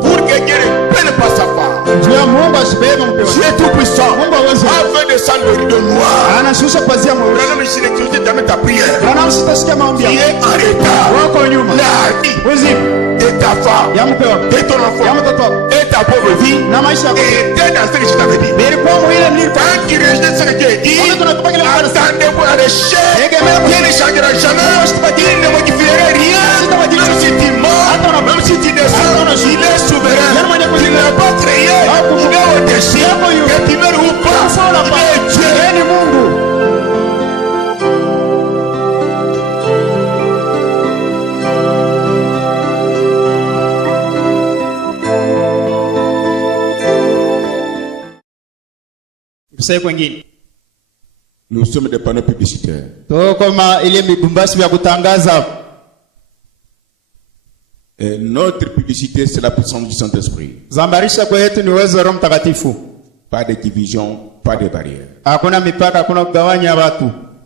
pour que Dieu ne prenne pas sa part. Dieu est tout puissant. Afin de descendre le rideau noir. Branham sélectionne jamais ta prière. Tu es en retard. La vie de ta femme, de ton enfant, et ta pauvre vie, et t'es dans ce que je t'avais dit. Quand tu rejettes ce que Dieu dit, attendez-vous à l'échec. Dieu ne changera jamais. Il ne modifierait rien. Même si tu mens, même si tu descends, il est souverain. Il ne l'a pas créé. Il est au-dessus. Que tu meurs ou pas, il est Dieu. Nous sommes des panneaux publicitaires. Et notre publicité, c'est la puissance du Saint-Esprit. Pas de division, pas de barrière.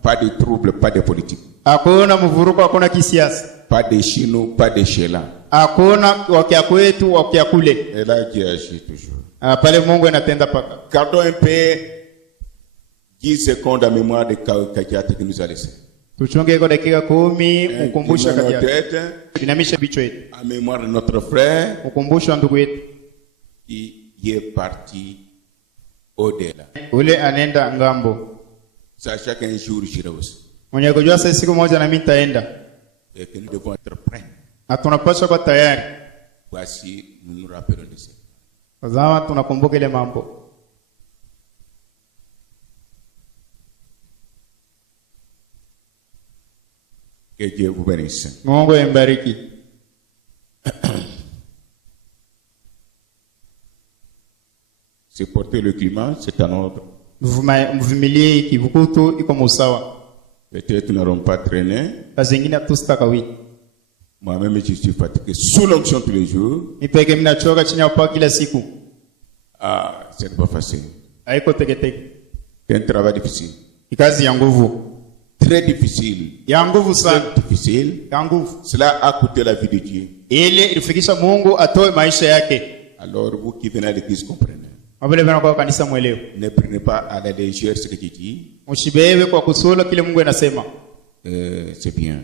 Pas de troubles, pas de politique. Pas de chino, pas de chéla. Et là, Dieu agit toujours. Gardons un peu 10 secondes à mémoire de Kakiate qui nous a laissé. À mémoire de notre frère qui est parti au-delà. Sachant qu'un jour j'irai aussi. Et que nous devons être prêts. Voici, nous nous rappelons de ça. Que Dieu vous bénisse. Supporter le climat, c'est un ordre. Peut-être nous n'aurons pas traîné. Moi-même, je suis fatigué sous l'onction tous les jours. Ah, c'est pas facile. C'est un travail difficile. Très difficile. Très difficile. Cela a coûté la vie de Dieu. Alors, vous qui venez à l'église, comprenez. Ne prenez pas à la légère ce que tu dis. C'est bien.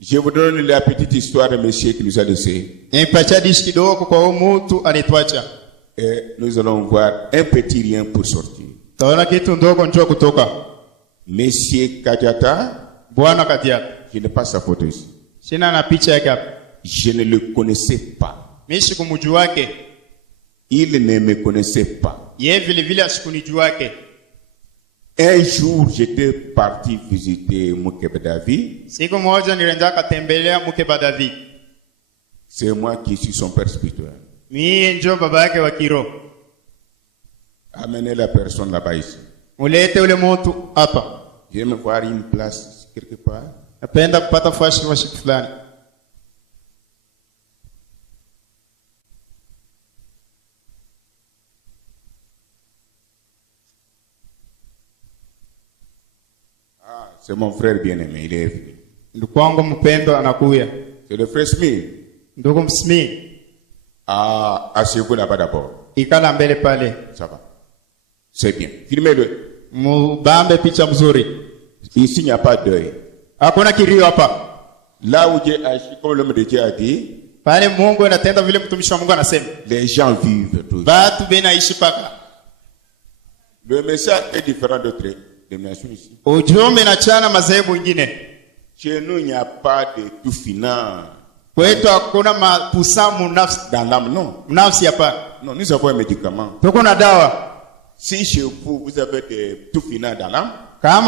Je vous donne la petite histoire de monsieur qui nous a laissé. Et nous allons voir un petit rien pour sortir. Monsieur Kadiata, je n'ai pas sa photo ici. Je ne le connaissais pas. Il ne me connaissait pas. Un jour, j'étais parti visiter Mukebadavi. C'est moi qui suis son père spirituel. Amenez la personne là-bas ici. Je vais me voir une place quelque part. Ah, c'est mon frère bien-aimé, il est venu. C'est le frère Smith. Ah, asseyez-vous là-bas d'abord. Ça va. C'est bien. Filmez-le. Ici, il n'y a pas d'œil. Là où Dieu agit, comme l'homme de Dieu a dit, les gens vivent toujours. Le message est différent d'autres dénominations ici. Chez nous, il n'y a pas de tout finant. Dans l'âme, non. Non, nous avons un médicament. Si chez vous, vous avez des tout finants dans l'âme, même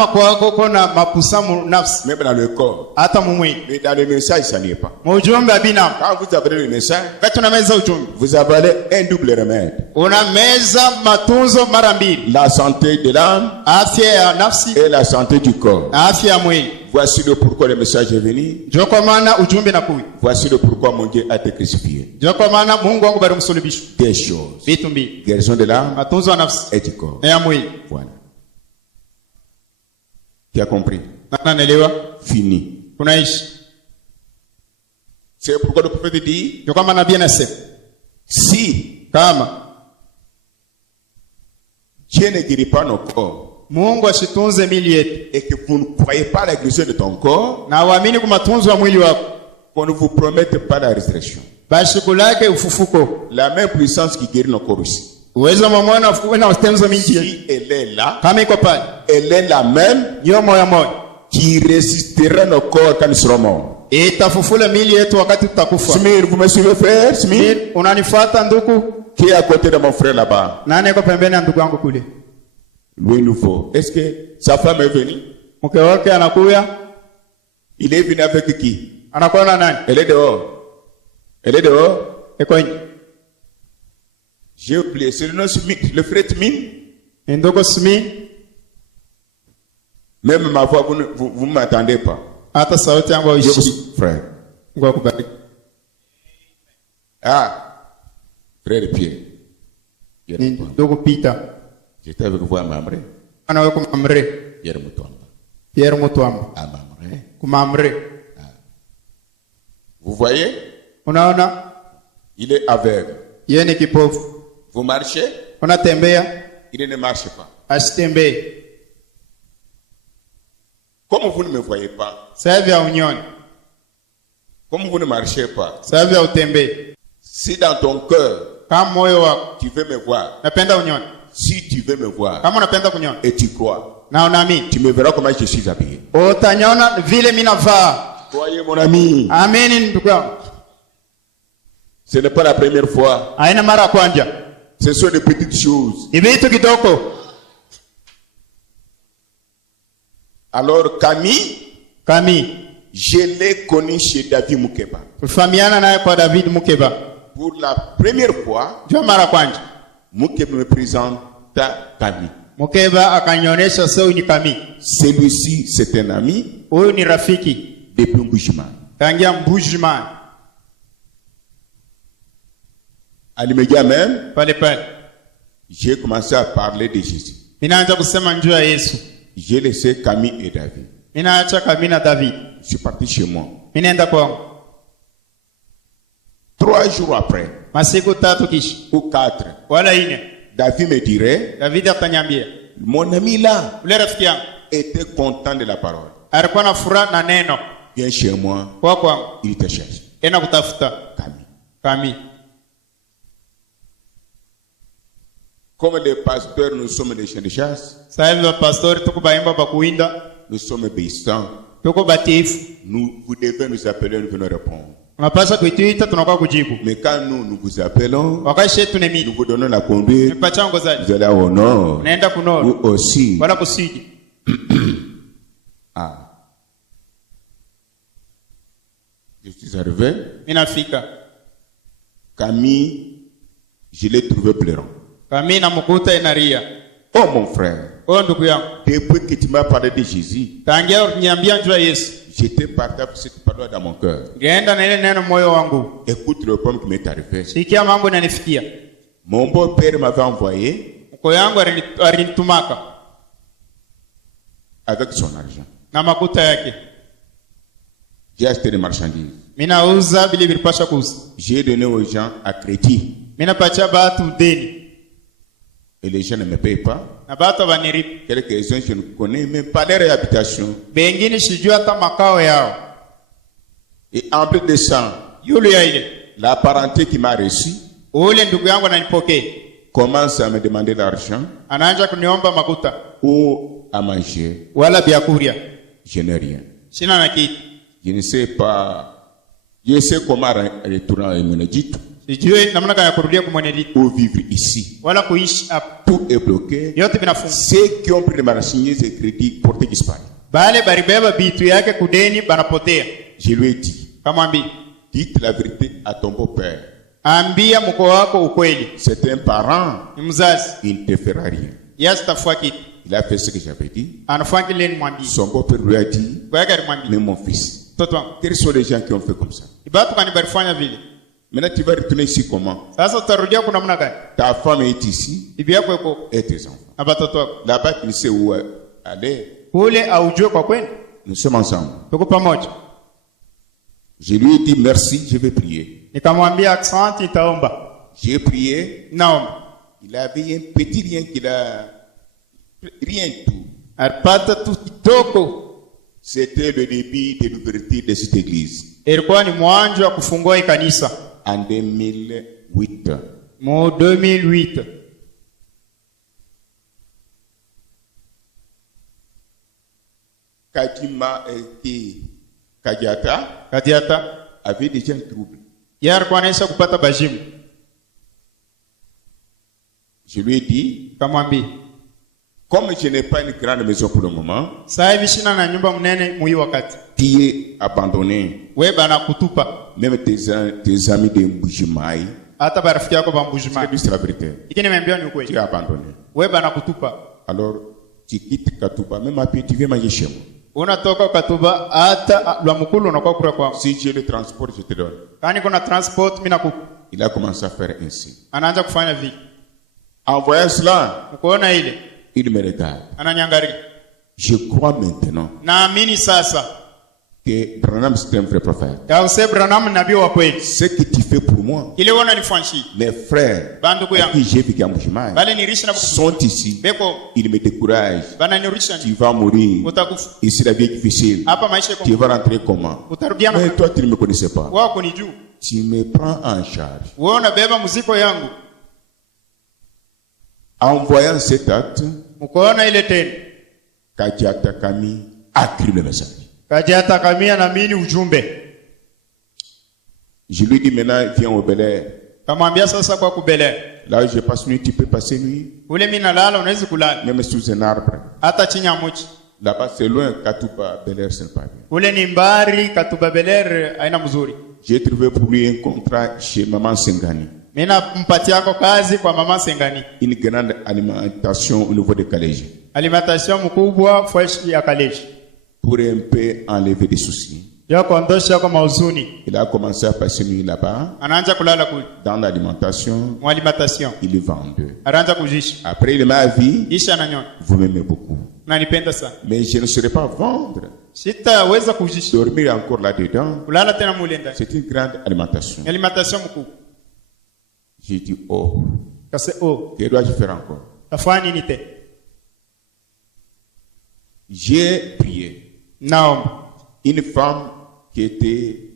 dans le corps, mais dans le message, ça n'y est pas. Quand vous avez le message, vous avez un double remède. La santé de l'âme et la santé du corps. Voici le pourquoi le message est venu. Voici le pourquoi mon Dieu a été crucifié. Des choses. Guérison de l'âme et du corps. Voilà. Tu as compris? Fini. C'est pourquoi le prophète dit, kama nabii anasema, si kama Dieu ne guérit pas nos corps, Mungu asitunze mili yetu, et que vous ne croyez pas à la guérison de ton corps, na uamini kwa matunzo ya mwili wako, qu'on ne vous promette pas la résurrection. basi kulake ufufuko, La même puissance qui guérit nos corps aussi. uwezo wa mwana ufufuko na utenzo mili yetu, Si elle est là, kama iko pale, elle est la même hiyo moyo moyo qui résistera nos corps quand nous serons morts. itafufula mili yetu wakati tutakufa. Smir, vous me suivez, frère? Smir? Unanifuata ndugu? Qui est à côté de mon frère là-bas? Nani yuko pembeni ya ndugu yangu kule? Louis Nouveau. Est-ce que sa femme est venue? Mke wake anakuya? Il est venu avec qui? Anakuwa na nani? Elle est dehors. Elle est dehors. Eko nje. J'ai oublié. C'est le nom Smith, le frère Smith. Ndugu Smith. Même ma voix, vous ne m'entendez pas. Hata sauti yangu haishi. Frère. Mungu akubariki. Ah, frère Pierre. Ndugu Peter. J'étais avec vous à Mamre. Ana wewe kumamre. Pierre Mutwamba. Pierre Mutwamba. À Mamre. Kumamre. Vous voyez? Unaona? Il est aveugle. Yeye ni kipofu. Vous marchez? Unatembea? Il ne marche pas. Asitembee. Comme vous ne me voyez pas, Sasa hivi unioni. comme vous ne marchez pas, Sasa hivi utembee. si dans ton cœur, Kama moyo wako tu veux me voir, napenda unioni. si tu veux me voir, Kama unapenda kuniona et tu crois, na unaamini, tu me verras comment je suis habillé. utaniona vile mimi navaa. Croyez mon ami, Amini ndugu yangu. ce n'est pas la première fois. Haina mara kwanza. Ce sont des petites choses. Ni vitu kidogo. Alors Camille, je l'ai connu chez David Mukeba. Tulifahamiana naye kwa David Mukeba. Pour la première fois, Ndio mara kwanza. Mukeba me présenta Camille. Mukeba akanionyesha sio ni Camille. Celui-ci, c'est un ami Huyu ni rafiki. depuis Mbujiman. Tangia Mbujiman. À l'immédiat même, Pale pale. j'ai commencé à parler de Jésus. Ninaanza kusema njoo ya Yesu. J'ai laissé Camille et David. Ninaacha Camille na David. Je suis parti chez moi. Ninaenda kwangu. 3 jours après, Masiku 3 kisha. ou 4, Wala 4. David me dirait, David ataniambia, mon ami là ule rafiki yangu était content de la parole. alikuwa na furaha na neno. Viens chez moi, Kwa kwangu. il te cherche. Ena kutafuta Camille. Comme les pasteurs, nous sommes des chiens de chasse. Sasa hivi pastori tuko baimba pa kuwinda. Nous sommes obéissants. Tuko batifu. Vous devez nous appeler, nous venons répondre. Unapaswa kuituita tunakuwa kujibu. Mais quand nous vous appelons, Wakati yetu ni nous mimi. vous donnons la conduite, Nipacha ngozaji. vous allez au nord. Naenda Ou kunoro. aussi. Wala kusidi. Ah. Je suis arrivé. Minafika. Camille, je l'ai trouvé pleurant. Camille namukuta inaria. Oh mon frère, Ndugu yangu. depuis que tu m'as parlé de Jésus, Tangia uniambia njoo ya Yesu. j'étais parti pour cette parole dans mon cœur. Ngeenda na ile neno moyo wangu. Écoute le problème qui m'est arrivé. Sikia mambo yananifikia. Mon beau-père m'avait envoyé Mko yangu alinitumaka avec son argent. na makuta yake. J'ai acheté des marchandises. Minauza vile vilipasha kuuza. J'ai donné aux gens à crédit. Minapacha batu deni. Et les gens ne me payent pas. Na batu baniripi. Quelques-uns, je ne connais même pas leur réhabitation. Bengine sijua hata makao yao. Et en plus de ça, Yule ya ile. la parenté qui m'a reçu Ule ndugu yangu ananipokea. commence à me demander l'argent Anaanza kuniomba makuta. ou à manger. Wala biakuria. Je n'ai rien. Sina na kitu. Je ne sais pas. Je sais comment retourner à Emenedit Sijui namna gani ya kurudia kumweneliti. ou vivre ici. Wala kuishi hapa. Tout est bloqué. Yote binafunga. Ceux qui ont pris les marchandises et crédits portés disparus. Bale baribeba bitu yake kudeni banapotea. Je lui ai dit, Kamwambia, dites la vérité à ton beau-père. ambia mko wako ukweli. C'est un parent. Ni mzazi. Il ne te fera rien. Yasi tafua kitu. Il a fait ce que j'avais dit. Anafanya kile nimwambia. Son beau-père lui a dit, Kwa yake alimwambia, mais mon fils, mtoto wangu, quels sont les gens qui ont fait comme ça? ibatu kanibarifanya vile. Maintenant, tu vas retourner ici comment? Sasa utarudia kuna namna gani? Ta femme est ici Bibi yako yuko et tes enfants. na batoto wako. Là-bas, tu ne sais où aller. Kule aujue kwa kweli. Nous sommes ensemble. Tuko pamoja. Je lui ai dit merci, je vais prier. Nikamwambia asante, nitaomba. J'ai prié. Naomba. Il avait un petit rien qu'il a rien tout. Alipata tu kitoko. C'était le début de l'ouverture de cette église. Ilikuwa ni mwanzo wa kufungua hii kanisa. En 2008. Mu 2008. Kadima et Kadiata avait déjà un trouble. Yeye anaisha kupata bajimu. Je lui ai dit, Kamwambia, comme je n'ai pas une grande maison pour le moment, sasa hivi sina na nyumba mnene mwi wakati. Tu es abandonné. Wewe bana kutupa. Même tes amis de Mbujimai. Hata barafiki yako ba Mbujimai. C'est la vérité. Iki nimeambiwa ni ukweli. Tu es abandonné. Wewe bana kutupa. Alors, tu quittes Katuba, même à pied, tu viens manger chez moi. Unatoka Katuba hata lwa mkulu unakuwa kula kwangu. Si j'ai le transport, je te donne. Kani kuna transport mimi nakupa. Il a commencé à faire ainsi. Anaanza kufanya vile. En voyant cela, ukoona ile, il me regarde. Ananiangalia. Je crois maintenant Naamini sasa que Branham c'est un vrai prophète. nabii wa kweli. Ce que tu fais pour moi, ile wana nifanshi. Mes frères qui j'ai vécu à Mbujimayi sont ici. Ils me découragent. Tu vas mourir. Ici la vie est difficile. Tu vas rentrer comment? Mais toi tu ne me connaissais pas. Tu me prends en charge. En voyant cet acte, Kadiata Kami a cru le message. Kadiata Kami anaamini ujumbe. Je lui dis maintenant, viens au Bel Air. Kamwambia sasa kwa Bel Air. Là où je passe nuit, tu peux passer nuit. Ule mimi nalala unaweza kulala. Même sous un arbre. Hata chini ya mti. Là-bas c'est loin, Katuba Bel Air c'est pas bien. Ule ni mbari, Katuba Bel Air haina mzuri. J'ai trouvé pour lui un contrat chez Maman Sengani. Mina mpatia yako kazi kwa Mama Sengani. Une grande alimentation au niveau de collège. Alimentation mkubwa fresh ya collège. Pour un peu enlever des soucis. Il a commencé à passer nuit là-bas. Dans l'alimentation. Il est vendu. Après il m'a dit, vous m'aimez beaucoup. Mais je ne saurais pas vendre. Dormir encore là-dedans. C'est une grande alimentation. J'ai dit, oh. Que dois-je faire encore? J'ai prié. Une femme qui était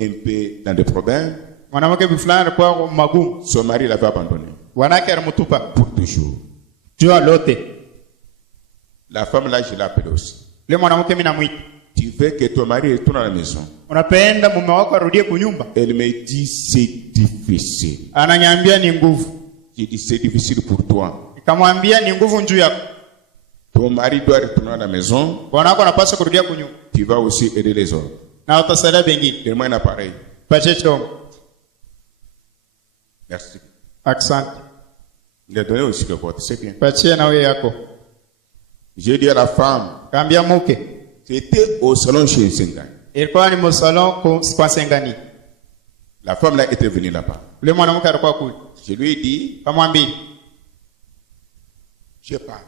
un peu dans des problèmes. Son mari l'avait abandonné. Pour toujours. La femme là, je l'ai appelée aussi. Tu veux que ton mari retourne à la maison? Elle me dit c'est difficile. J'ai dit c'est difficile pour toi. Ton mari doit retourner à la maison. Tu vas aussi aider les autres. Donne-moi un appareil. Merci. Il a donné aussi le vote, c'est bien. J'ai dit à la femme, c'était au salon chez Sengani. La femme là était venue là-bas. Je lui ai dit, je pars.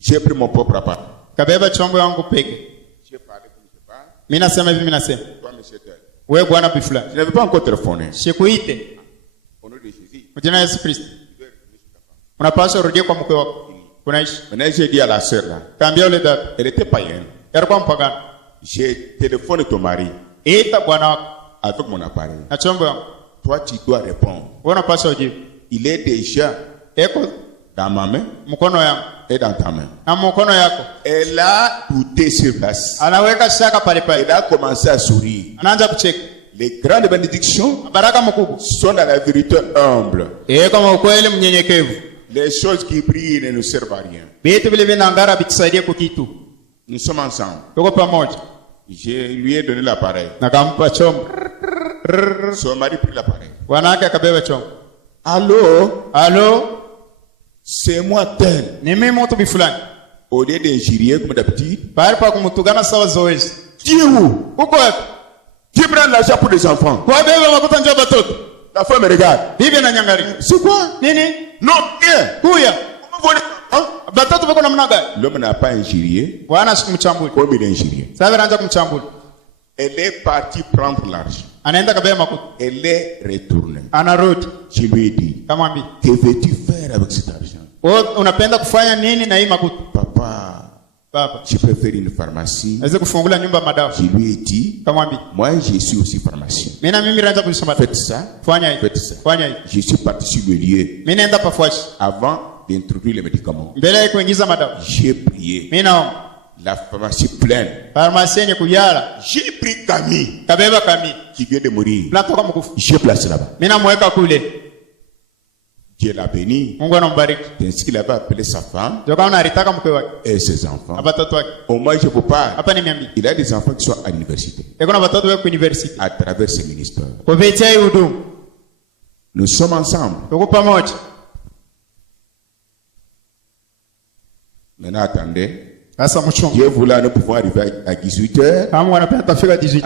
J'ai pris mon propre appareil. J'ai parlé comme je parle. Toi, monsieur tel. Je n'avais pas encore téléphoné. Au nom de Jésus. Maintenant, j'ai dit à la sœur là. Elle était païenne. J'ai téléphoné ton mari. Avec mon appareil. Toi, tu dois répondre. Il est déjà dans ma main et dans ta main. Elle a douté sur place. Elle a commencé à sourire. Les grandes bénédictions sont dans la vérité humble. Les choses qui brillent ne nous servent à rien. Nous sommes ensemble. Je lui ai donné l'appareil. Son mari prit l'appareil. Allô? C'est moi tel. Au lieu d'injurier comme d'habitude. Tu es où? Tu prends l'argent pour les enfants. La femme me regarde. C'est quoi? Non, viens. Batatu bako namna gani? L'homme n'a pas injurié. Bwana sikumchambuli. Comme il a injurié. Sasa anaanza kumchambuli. Elle est partie prendre l'argent. Anaenda kabeba makuta. Elle est retournée. Anarudi. Je lui ai dit. Kamwambia. Que veux-tu faire avec cet argent? Unapenda kufanya nini na hii makuta? Papa. Baba. Je peux faire une pharmacie. Aweze kufungula nyumba madawa. Je lui ai dit. Kamwambia. Moi je suis aussi pharmacien. Mimi na mimi naanza kusoma. Faites ça. Fanya hivi. Faites ça. Fanya hivi. Je suis parti sur le lieu. Mimi naenda pafuashi. Avant d'introduire les médicaments. Mbele ya kuingiza madawa. J'ai prié. Mimi naomba. La pharmacie pleine. Pharmacie yenye kuyala. J'ai pris Camille. Kabeba Camille. Qui vient de mourir. Natoka mkufu. J'ai placé là-bas. Mimi namweka kule. Dieu l'a béni. Mungu anambariki. Ainsi qu'il avait appelé sa femme et ses enfants. Au moins, je vous parle. Il a des enfants qui sont à l'université. À travers ce ministère. Nous sommes ensemble. Maintenant, attendez. Dieu voulait nous pouvoir arriver à 18h, à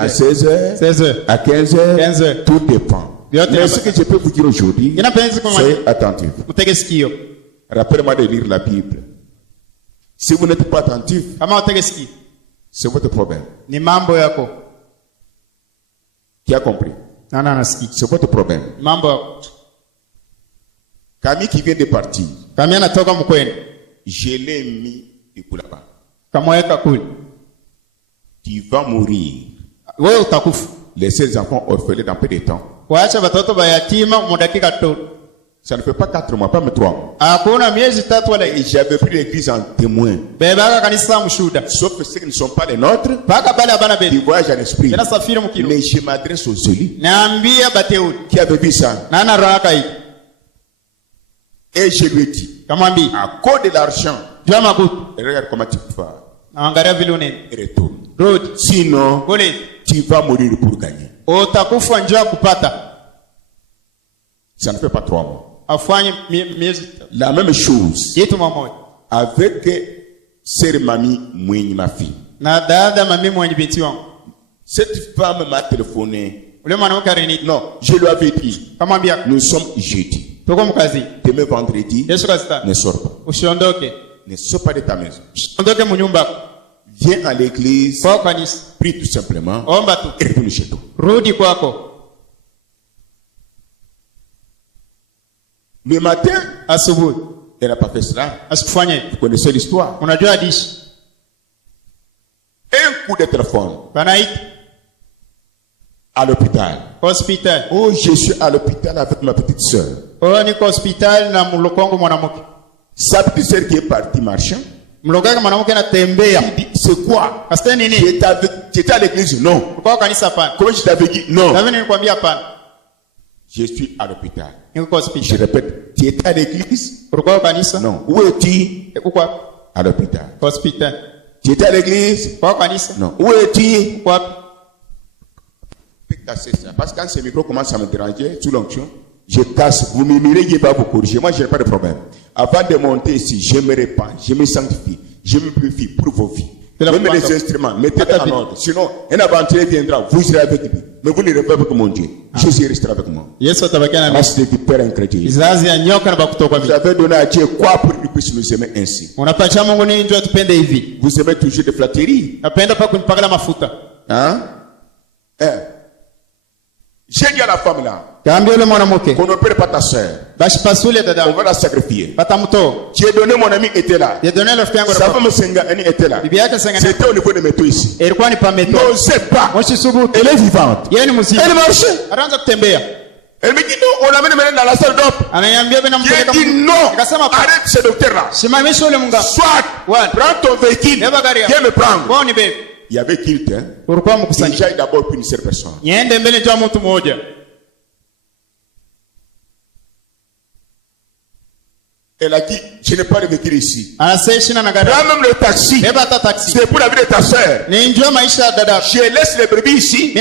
16h, à 15h. Tout dépend. Mais ce que je peux vous dire aujourd'hui, soyez attentifs. Rappelez-moi de lire la Bible. Si vous n'êtes pas attentif, c'est votre problème. Qui a compris? C'est votre problème. Camille qui vient de partir, je l'ai mis depuis là-bas. Tu vas mourir. Laissez les enfants orphelins dans peu de temps. Ça ne fait pas 4 mois, pas mais 3 mois. Et j'avais pris l'église en témoin. Sauf que ceux qui ne sont pas les nôtres, ils voyagent à l'esprit. Mais je m'adresse aux élus qui avaient vu ça. Et je lui ai dit, à cause de l'argent, regarde comment tu fais. Retourne. Sinon, tu vas mourir pour gagner. Ça ne fait pas 3 mois. La même chose avec sœur Mamie Mwenye, ma fille. Cette femme m'a téléphoné. Non, je lui avais dit, nous sommes jeudi. Demain vendredi, ne sors pas. Ne sors pas de ta maison. Viens à l'église, prie tout simplement et reviens chez toi. Le matin, elle n'a pas fait cela. Vous connaissez l'histoire. Un coup de téléphone. À l'hôpital. Oh, je suis à l'hôpital avec ma petite soeur. Sa petite soeur qui est partie marchant. C'est quoi? J'étais à l'église? Non. Comment je t'avais dit? Non. Je suis à l'hôpital. Je répète, tu es à l'église? Non. Où es-tu? À l'hôpital. Tu es à l'église? Non. Où es-tu? Je peux casser ça. Parce que quand ce micro commence à me déranger, sous l'onction, je casse. Vous me mirez, je vais vous corriger. Moi, je n'ai pas de problème. Avant de monter ici, je me répands, je me sanctifie, je me purifie pour vos vies. Même les instruments, mettez-les en ordre. Sinon, un aventurier viendra, vous serez avec lui. Mais vous n'irez pas avec mon Dieu. Jésus restera avec moi. Race de vipère incrédule. Vous avez donné à Dieu quoi pour qu'il puisse nous aimer ainsi? Vous aimez toujours des flatteries. Hein? J'ai dit à la femme là, qu'on ne perd pas ta soeur. On va la sacrifier. J'ai donné mon ami était là. Sa femme était là. C'était au niveau de mes toits ici. Non, c'est pas. Elle est vivante. Elle marchait. Elle me dit non, on l'amène maintenant dans la salle d'op. J'ai dit non, arrête ce docteur-là. Soit, prends ton véhicule, viens me prendre. Il y avait qui hein? Déjà d'abord une seule personne. Elle a dit, je n'ai pas de véhicule ici. Prends même le taxi. C'est pour la vie de ta soeur. Je laisse les brebis ici. Je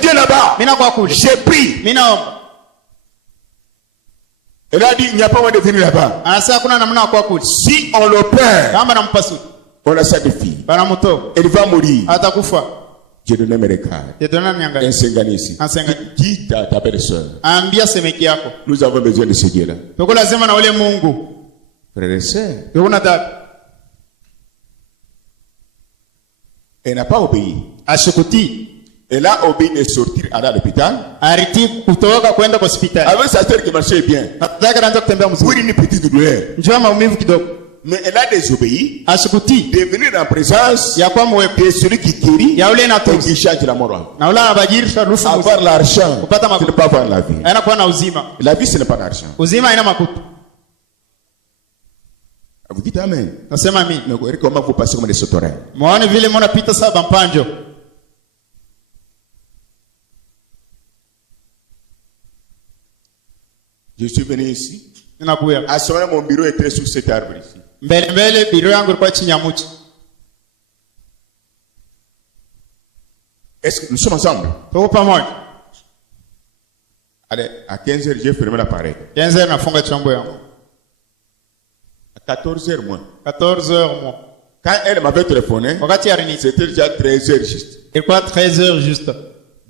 viens là-bas. J'ai pris. Elle a dit, il n'y a pas moyen de venir là-bas. Si on le perd, on la sacrifie. Elle va mourir. Je donne mes regards. Ici. Dis ta belle soeur. Nous avons besoin de ce Dieu-là. Frères et sœurs. Elle n'a pas obéi. Elle a obéi de sortir à l'hôpital. Avec sa sœur qui marchait bien. Pour une petite douleur. Mais elle a désobéi. De venir en présence de celui qui guérit et qui change la morale. Avoir l'argent, ce n'est pas avoir la vie. La vie, ce n'est pas l'argent. Vous dites amen. Mais comment vous passez comme des sauterelles? Je suis venu ici. À ce moment, mon bureau était sous cet arbre ici. Est-ce que nous sommes ensemble? Allez, à 15h, j'ai fermé l'appareil. 15h, na funga chambo yangu. À 14h moins. 14h moins. Quand elle m'avait téléphoné, c'était déjà 13h juste. Et quoi, 13h juste?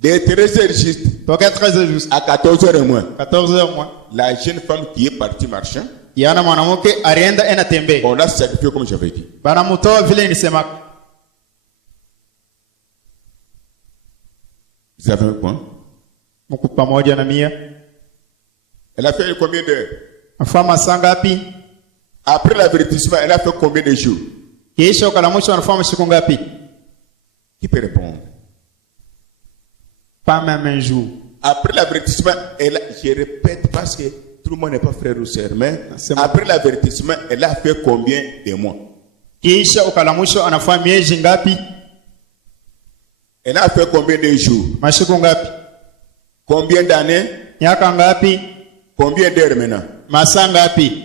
De 13h juste. Donc à 13h juste. À 14h moins. 14h moins. La jeune femme qui est partie marchant. Yana mwanamke arienda ena tembe. On l'a sacrifié comme j'avais dit. Banamutoa vile nisemaka. Vous avez un point? Mko pamoja na mia. Elle a fait combien d'heures? Afama sangapi? Après l'avertissement, elle a fait combien de jours? Kisha ukalamusha anafama siku ngapi? Qui peut répondre? Pas même un jour. Après l'avertissement, je répète parce que tout le monde n'est pas frère ou sœur, mais après l'avertissement, elle a fait combien de mois? Kisha ukalamusha anafama miezi ngapi? Elle a fait combien de jours? Masiku ngapi? Combien d'années? Miaka ngapi? Combien d'heures maintenant? Masaa ngapi?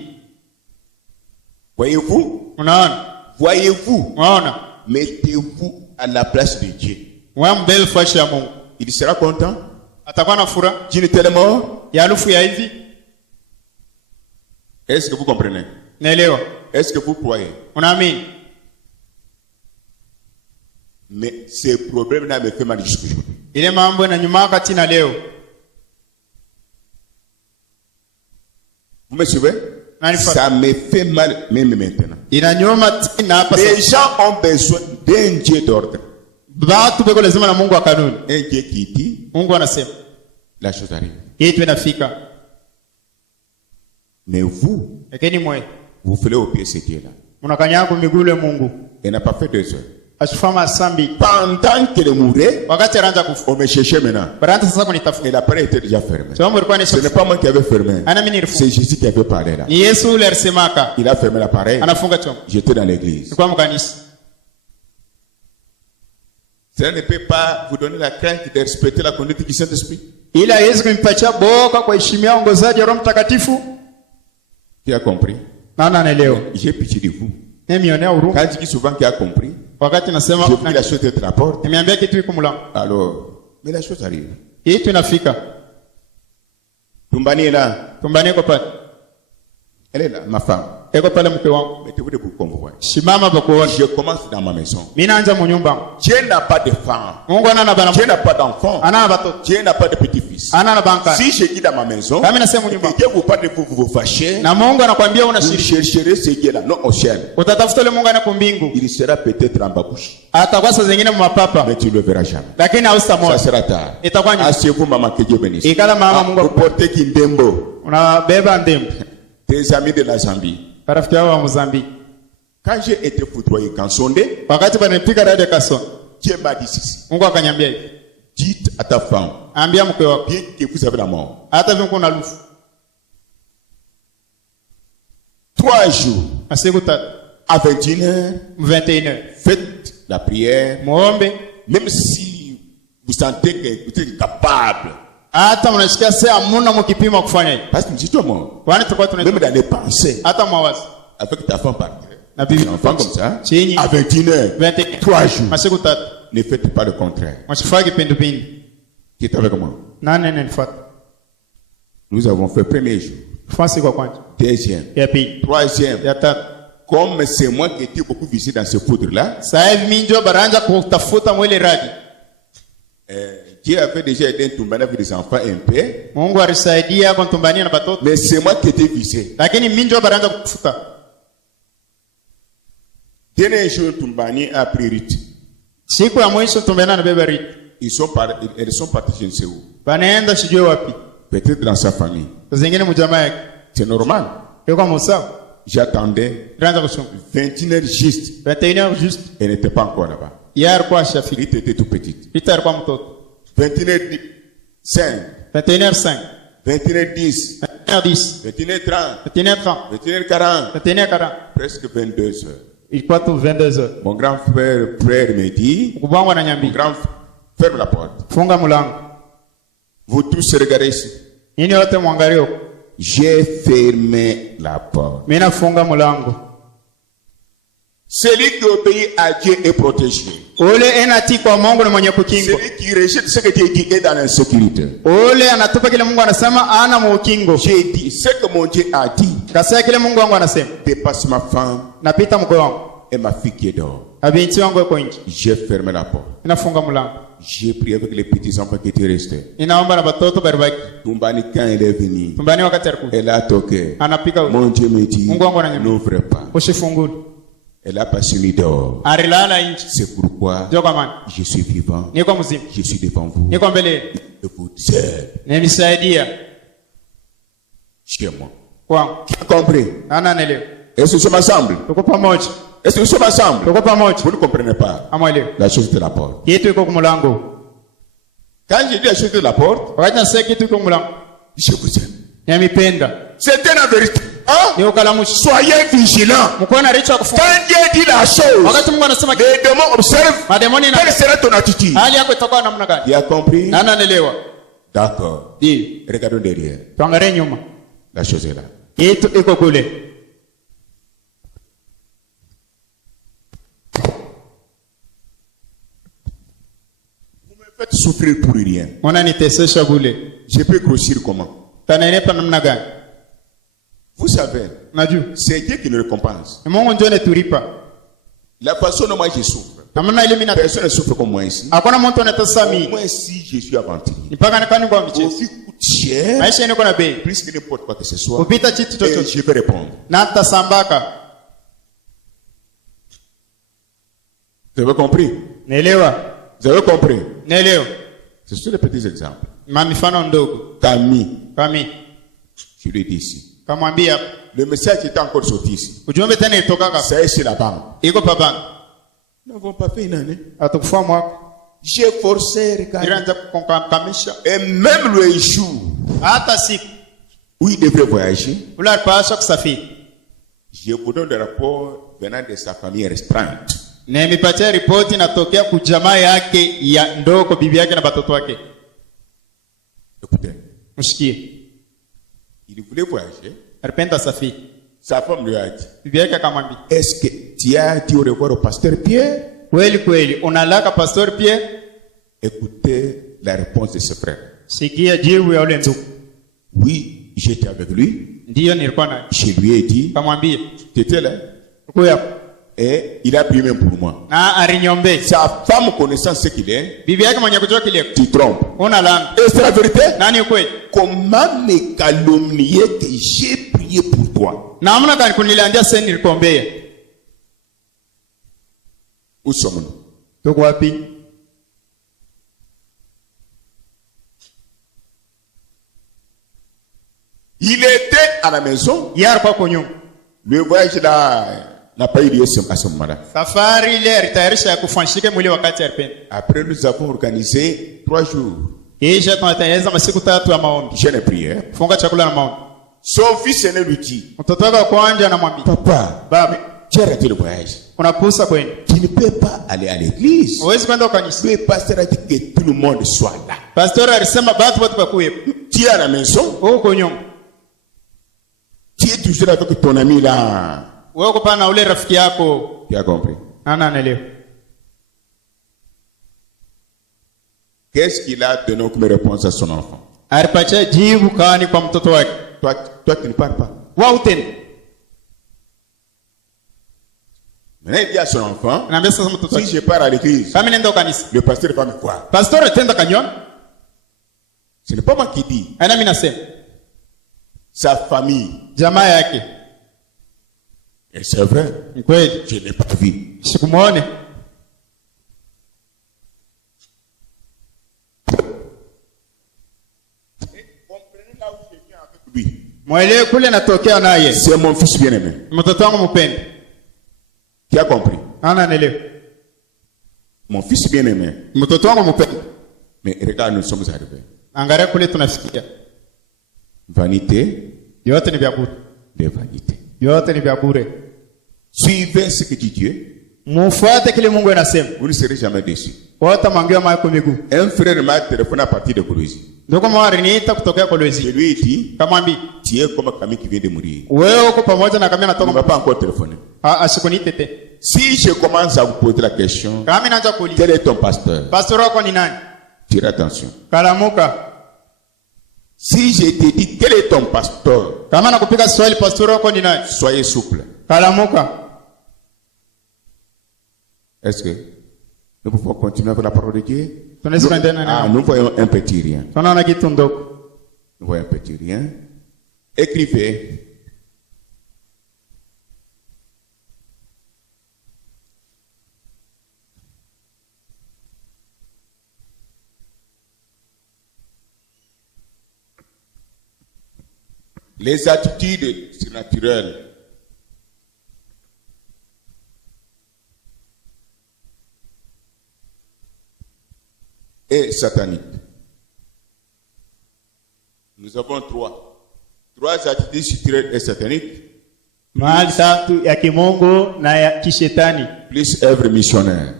Voyez-vous? Unaona? Voyez-vous? Unaona? Mettez-vous à la place de Dieu. Wambele fashi ya Mungu. Il sera content. Atakuwa na furaha. Dieu est tellement. Ya alufu ya hivi. Est-ce que vous comprenez? Naelewa. Est-ce que vous croyez? Unaamini? Mais ces problèmes-là me font mal jusqu'aujourd'hui. Ile mambo na nyuma kati na leo. Vous me suivez? Ça me fait mal même maintenant. Les gens ont besoin d'un Dieu d'ordre. Un Dieu qui dit, la chose arrive. Mais vous voulez oublier ce Dieu-là. Il n'a pas fait 2 heures. Pendant qu'elle mourait, on me cherchait maintenant. Et l'appareil était déjà fermé. Ce n'est pas moi qui avais fermé. C'est Jésus qui avait parlé là. Il a fermé l'appareil. J'étais dans l'église. Cela ne peut pas vous donner la crainte de respecter la conduite du Saint-Esprit. Tu as compris? J'ai pitié de vous. Quand je dis souvent qu'il a compris, je prie la chose d'être à la porte. Alors, mais la chose arrive. Tumbani est là. Elle est là, ma femme. Mettez-vous debout comme vous voyez. Je commence dans ma maison. Dieu n'a pas de femme. Dieu n'a pas d'enfant. Dieu n'a pas de petit-fils. Si je dis dans ma maison, que Dieu vous parle de vous, vous fâchez, vous chercherez ce Dieu-là, non au ciel. Il sera peut-être en babouche. Mais tu ne le verras jamais. Ça sera tard. Asseyez-vous, maman, que Dieu bénisse. Vous portez Kindembo. Tes amis de la Zambie. Quand j'ai été foudroyé, quand sondé, Dieu m'a dit ceci. Dites à ta femme, bien que vous avez la mort. 3 jours, à 21h, faites la prière, même si vous sentez que vous êtes capable. Parce que dis-toi moi, même dans les pensées, avec ta femme partir, un enfant comme ça, à 21h, 3 jours, ne faites pas le contraire. Qui est avec moi? Nous avons fait premier jour, deuxième, troisième. Comme c'est moi qui étais beaucoup visé dans ce foudre-là, Dieu avait déjà aidé Tumbani avec des enfants un peu. Mais c'est moi qui étais visé. Dernier jour, Tumbani a pris Ruth. Siku ya mwisho Tumbani na beba Ruth. Elles sont partis je ne sais où. Banaenda sijui wapi. Peut-être dans sa famille. Zingine mjamaa yake. C'est normal. Yuko msawa. J'attendais 21h juste. 21h juste. Elle n'était pas encore là-bas. Hier quoi Shafik. Ruth était tout petite. Ruth alikuwa mtoto. 21h05. 21h05. 21h10. 21h10. 21h30. 21h30. 21h40. 21h40. Presque 22h. Ilikuwa tu 22h. Mon grand frère me dit, Mkubwa wangu ananiambia, mon grand ferme la porte. Funga mlango. Vous tous regardez ici. Nini wote mwangalie huko. J'ai fermé la porte. Mimi nafunga mlango. Celui qui obéit à Dieu est protégé. Ule enati kwa Mungu ni mwenye kukingwa. Celui qui rejette ce que Dieu dit est dans l'insécurité. Ule anatupa kile Mungu anasema ana mukingo. J'ai dit ce que mon Dieu a dit. Kasa kile Mungu wangu anasema. Dépasse ma femme. Napita mko wangu. Et ma fille qui est dehors. Abinti wangu yuko nje. J'ai fermé la porte. Nafunga mlango. J'ai prié avec les petits enfants qui étaient restés. Ninaomba na watoto barabaki. Tumbani quand elle est venue. Tumbani wakati alikuja. Elle a toqué. Anapika. Mon Dieu me dit. Mungu wangu ananiambia. N'ouvre pas. Usifungule. Elle a passé une nuit dehors. Arilala nje. C'est pourquoi je suis vivant. Niko mzima. Je suis devant vous. Niko mbele. Je vous aide. Ninisaidia. Chez moi. Kwangu. Qui a compris? Ana naelewa. Est-ce que nous sommes ensemble? Tuko pamoja. Est-ce que nous sommes ensemble? Tuko pamoja. Vous ne comprenez pas. Amwelewa. La chose de la porte. Kitu iko kumlango. Quand je dis la chose de la porte, wakati nasema kitu iko kumlango. Je vous aime. Nimependa. C'est la vérité. Hein? Soyez vigilants. Quand Dieu dit la chose, les démons observent. Quelle sera ton attitude? Tu as compris? D'accord. Regardons derrière. La chose est là. Vous me faites souffrir pour rien. Je peux grossir comment? Vous savez, c'est Dieu qui nous récompense. La façon dont moi je souffre, personne ne souffre comme moi ici. Moi si je suis aventurier. Vos vies coûtent cher, plus que n'importe quoi que ce soit. Et je vais répondre. Vous avez compris? Vous avez compris? Ce sont des petits exemples. Camille, je lui ai dit ici. Le message était encore sorti ici. C'est chez la banque. Nous n'avons pas fait une année. J'ai forcé, regarde. Et même le jour où il devrait voyager, je vous donne le rapport venant de sa famille restreinte. Écoutez. Il voulait voyager. Sa femme lui a dit, est-ce que tu as dit au revoir au pasteur Pierre? Écoutez la réponse de ce frère. Oui, j'étais avec lui. Je lui ai dit, tu étais là. Et il a prié même pour moi. Sa femme connaissant ce qu'il est, tu trompes. Et c'est la vérité. Comment me calomnier que j'ai prié pour toi? Où sommes-nous? Il était à la maison. Le voyage là n'a pas eu lieu à ce moment-là. Après, nous avons organisé 3 jours. Jeûne et prière. Son fils aîné lui dit, papa, tu as raté le voyage. Tu ne peux pas aller à l'église. Le pasteur a dit que tout le monde soit là. Tu es à la maison. Tu es toujours avec ton ami là. Tu as compris? Qu'est-ce qu'il a donné comme réponse à son enfant? Toi, tu ne parles pas. Maintenant, il dit à son enfant, si je pars à l'église, le pasteur va me voir. Ce n'est pas moi qui dis. Sa famille. Et c'est vrai. Je n'ai pas vu. C'est mon fils bien-aimé. Qui a compris? Mon fils bien-aimé. Mais regarde, nous sommes arrivés. Vanité. Des vanités. Suivez ce que dit Dieu. Vous ne serez jamais déçus. Un frère m'a téléphoné à partir de Colosie. Je lui ai dit, tu es comme Camille qui vient de mourir. Il ne m'a pas encore téléphoné. Si je commence à vous poser la question, quel est ton pasteur? Tire attention. Si je te dis quel est ton pasteur, soyez souple. Est-ce que nous pouvons continuer avec la parole de Dieu? Nous voyons un petit rien. Nous voyons un petit rien. Écrivez. Les attitudes surnaturelles et sataniques. Nous avons trois attitudes surnaturelles et sataniques. Plus œuvre missionnaire.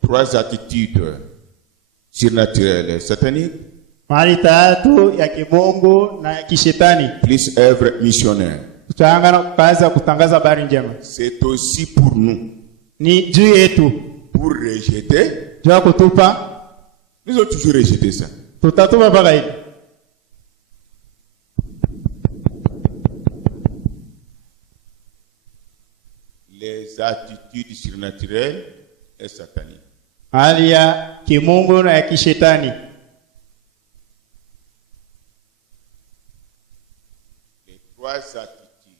Trois attitudes surnaturelles et sataniques. Plus œuvre missionnaire. C'est aussi pour nous. Pour rejeter. Nous avons toujours rejeté ça. Les attitudes surnaturelles et sataniques. Les trois attitudes.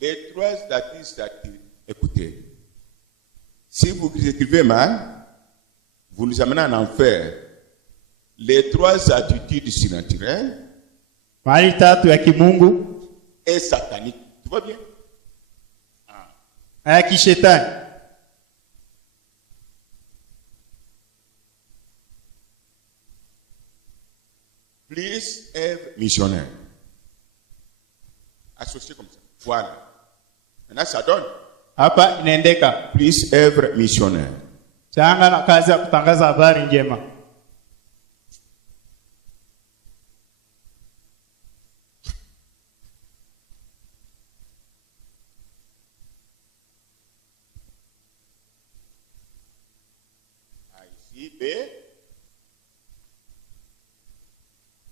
Les trois attitudes. Écoutez, si vous écrivez mal, vous nous amenez en enfer. Les trois attitudes surnaturelles et sataniques. Tu vois bien? Plus œuvre missionnaire. Associé comme ça. Voilà. Maintenant, ça donne. Plus œuvre missionnaire. Ici, B.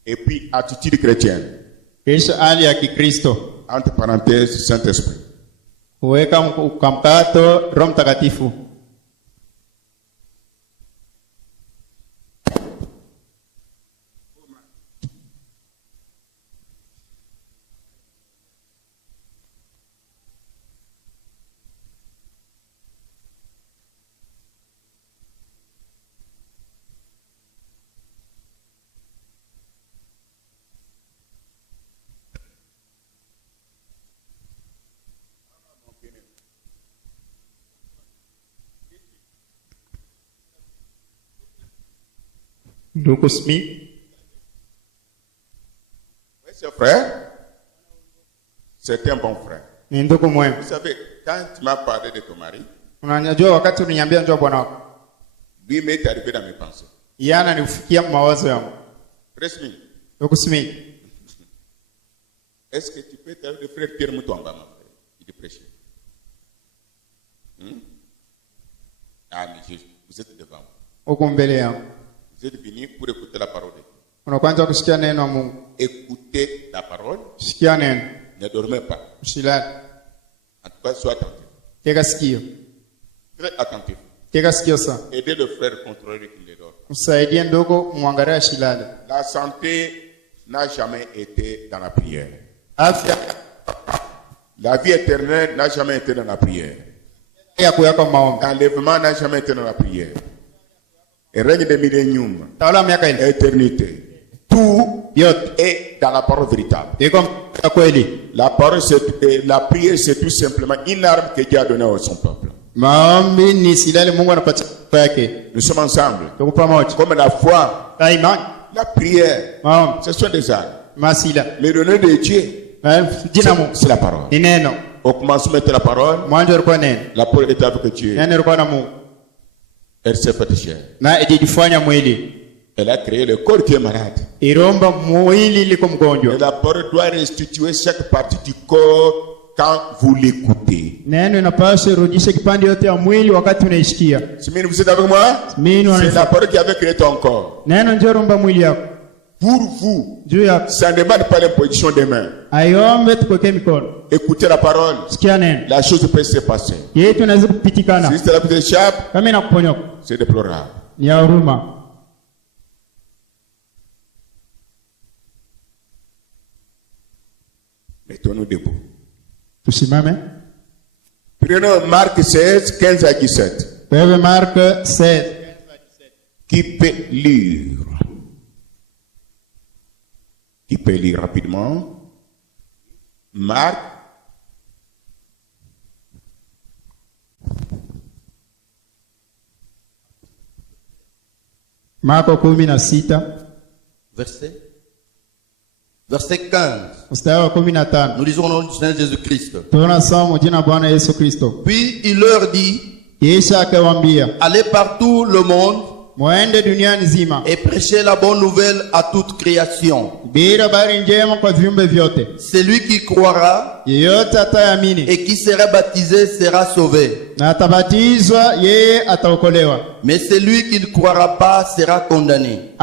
Et puis, attitude chrétienne. Entre parenthèses, Saint-Esprit. Oui, c'est frère. C'est un bon frère. Vous savez, quand tu m'as parlé de ton mari, lui m'est arrivé dans mes pensées. Est-ce que tu peux t'arrêter le frère Pierre Moutonga, mon frère? Il est prêché. Ah, mais vous êtes devant moi. Vous êtes venus pour écouter la parole de Dieu. Écoutez la parole. Ne dormez pas. En tout cas, sois attentif. Très attentif. Aider le frère contrôler qu'il les dort. La santé n'a jamais été dans la prière. La vie éternelle n'a jamais été dans la prière. L'enlèvement n'a jamais été dans la prière. Et règne des milléniums, éternité, tout est dans la parole véritable. La parole, la prière, c'est tout simplement une arme que Dieu a donnée à son peuple. Nous sommes ensemble. Comme la foi, la prière, ce sont des armes. Le donner de Dieu, c'est la parole. Au commencement de la parole, la parole est avec Dieu. Elle s'est faite chair. Elle a créé le corps qui est malade. Et la parole doit restituer chaque partie du corps quand vous l'écoutez. Vous êtes avec moi? C'est la parole qui avait créé ton corps. Pour vous, ça ne demande pas l'imposition des mains. Écoutez la parole. La chose peut se passer. Si cela vous échappe, c'est déplorable. Mettons-nous debout. Prenons Marc 16, 15 à 17. Marc 16. Qui peut lire? Qui peut lire rapidement? Marc. Marco 16. Verset 15. Nous lisons au nom du Seigneur Jésus-Christ. Puis il leur dit, allez partout le monde et prêchez la bonne nouvelle à toute création. Celui qui croira et qui sera baptisé sera sauvé. Mais celui qui ne croira pas sera condamné.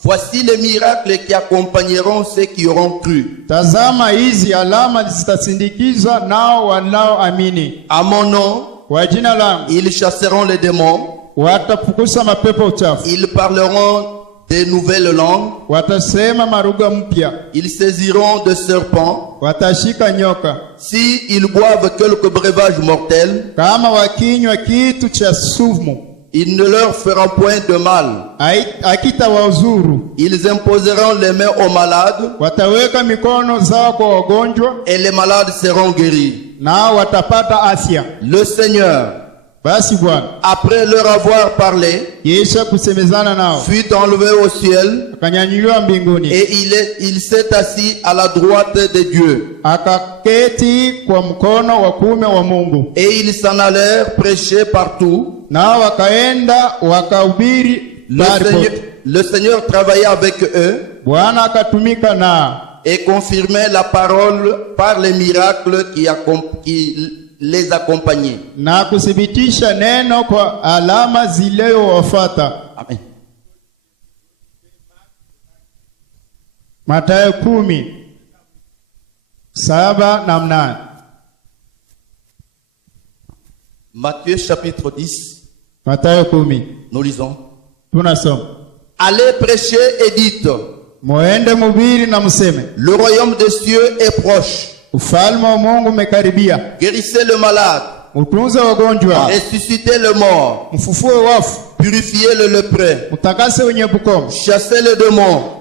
Voici les miracles qui accompagneront ceux qui auront cru. À mon nom, ils chasseront les démons. Ils parleront des nouvelles langues. Ils saisiront de serpents. Si ils boivent quelques breuvages mortels, ils ne leur feront point de mal. Ils imposeront les mains aux malades et les malades seront guéris. Le Seigneur, après leur avoir parlé, fut enlevé au ciel et il s'est assis à la droite de Dieu. Et ils s'en allèrent prêcher partout. Le Seigneur travaillait avec eux et confirmait la parole par les miracles qui les accompagnaient. Amen. Mathayo 10:7-8. Matthieu chapitre 10. Nous lisons. Allez prêcher et dites, le royaume des cieux est proche. Guérissez le malade. Ressuscitez le mort. Purifiez le lépreux. Chassez le démon.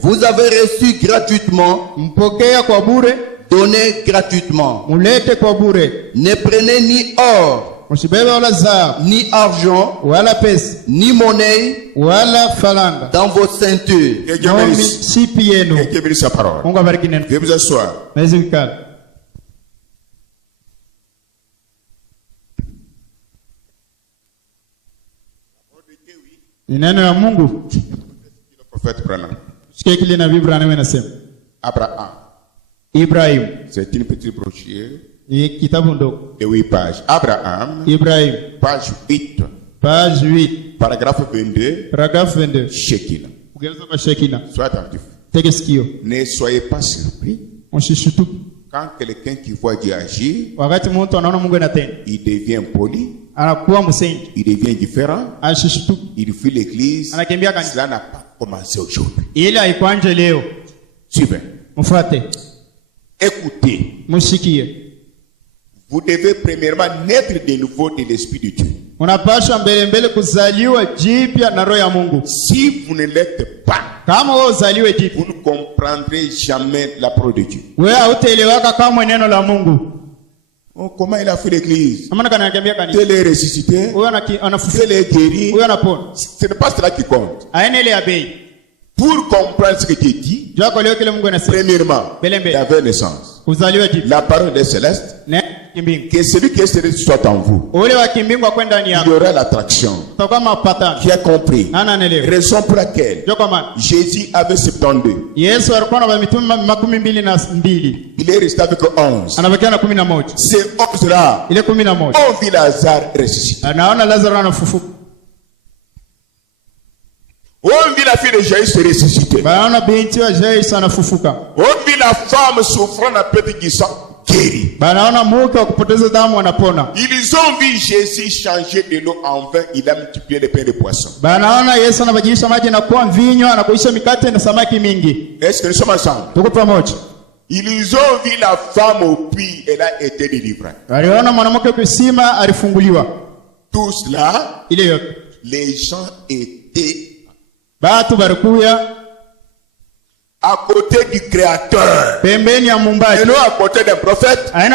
Vous avez reçu gratuitement. Donnez gratuitement. Ne prenez ni or, ni argent, ni monnaie dans vos ceintures. Que bénisse sa parole. Veuillez vous asseoir. Le prophète Branham. Ibrahim. C'est une petite brochure de 8 pages. Abraham. Page 8. Paragraphe 22. Shekinah. Sois attentif. Ne soyez pas surpris Quand quelqu'un qui voit Dieu agir, wakati mtu anaona Mungu anatenda, il devient poli, anakuwa msengi, il devient différent, ashishtu, il fuit l'église. anakimbia kanisa. Cela n'a pas commencé aujourd'hui. Ile haikwanje leo. Suivez. Mfuate. Écoutez. Mushikie. Vous devez premièrement naître de nouveau de l'esprit de Dieu. Unapaswa mbele kuzaliwa jipya na roho ya Mungu. Si vous ne l'êtes pas, kama wewe uzaliwe jipya, vous ne comprendrez jamais la parole de Dieu. Wewe hautaelewaka kama neno la Mungu. Oh, comment il a fait l'église? Amana kana kiambia kanisa. Il est ressuscité. Il est guéri. Ce n'est pas cela qui compte. Aina ile ya bei. Pour comprendre ce que Dieu dit, premièrement, il y avait naissance. La parole est céleste. Que celui qui est céleste soit en vous. Il y aura l'attraction. Qui a compris? Raison pour laquelle Jésus avait 72. Il est resté avec 11. Ces 11-là ont vu Lazare ressusciter. On vit la fille de Jaïs se ressusciter. On vit la femme souffrant d'un petit du sang guérie. Ils ont vu Jésus changer de l'eau en vin. Il a multiplié les pains et les poissons. Est-ce que nous sommes ensemble? Ils ont vu la femme au puits. Elle a été délivrée. Tout cela, les gens étaient à côté du Créateur. Et non à côté d'un prophète. À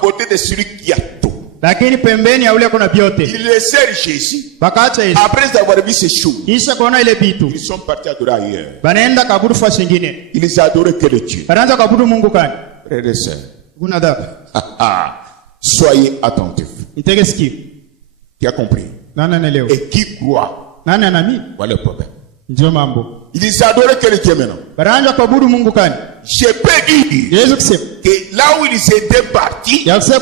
côté de celui qui a tout. Ils laissèrent Jésus. Après avoir vu ces choses, ils sont partis adorer ailleurs. Ils adoraient que le Dieu. Frères et sœurs, soyez attentifs. Qui a compris? Et qui croit? Voilà le problème. Ils adoraient que le Dieu maintenant. Je peux dire que là où ils étaient partis, il y avait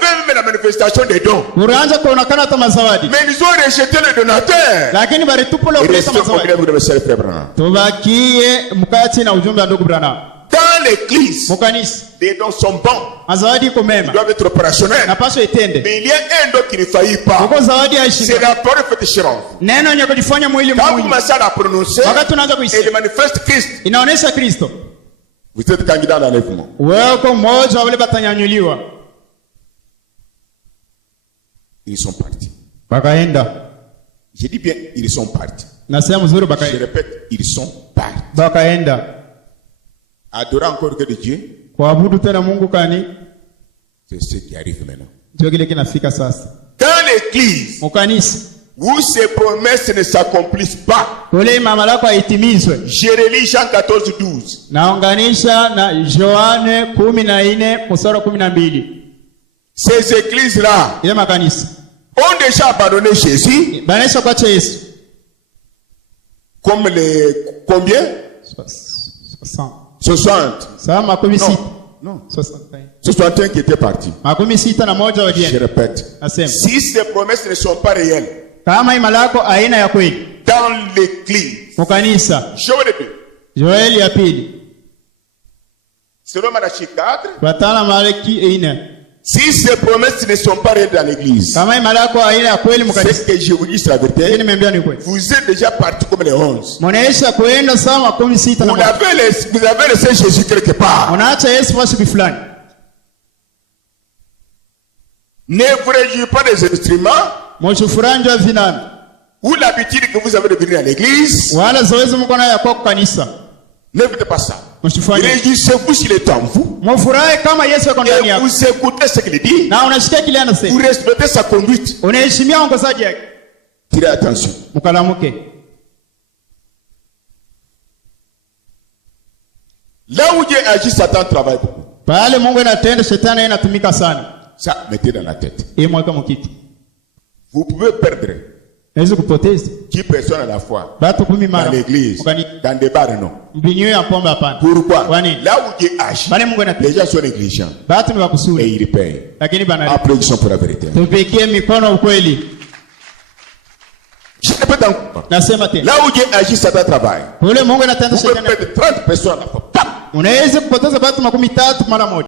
même la manifestation des dons. Mais ils ont rejeté le donateur. Ils restent au programme de M. Frère. Dans l'église, les dons sont bons. Ils doivent être opérationnels. Mais il y a un don qui ne faillit pas. C'est la parole faite chair. Quand vous commencez à la prononcer, elle manifeste Christ. Vous êtes candidat à l'enlèvement. Ils sont partis. Je dis bien, ils sont partis. Je répète, ils sont partis. Adorer encore que de Dieu, c'est ce qui arrive maintenant. Dans l'église, où ces promesses ne s'accomplissent pas, je relis Jean 14:12. Ces églises-là ont déjà abandonné Jésus. Comme les combien? 60. Non. 61 qui étaient partis. Je répète. Si ces promesses ne sont pas réelles dans l'église, Joël ya pili. Selon Malachie 4, si ces promesses ne sont pas réelles dans l'église, c'est que je vous dis la vérité, vous êtes déjà partis comme les 11. Vous avez laissé Jésus quelque part. Ne vous réjouissez pas des instruments ou l'habitude que vous avez de venir à l'église. Ne faites pas ça. Réjouissez-vous s'il est en vous. Et vous écoutez ce qu'il dit. Vous respectez sa conduite. Tirez attention. Là où Dieu agit, Satan travaille beaucoup. Ça, mettez dans la tête. Vous pouvez perdre 10 personnes à la fois dans l'église, dans des bars, non. Pourquoi? Là où Dieu agit, les gens sont négligents et ils payent. Applaudissons pour la vérité. Je répète encore. Là où Dieu agit, Satan travaille. Vous pouvez perdre 30 personnes à la fois. Unaweza kupoteza watu 30 mara moja.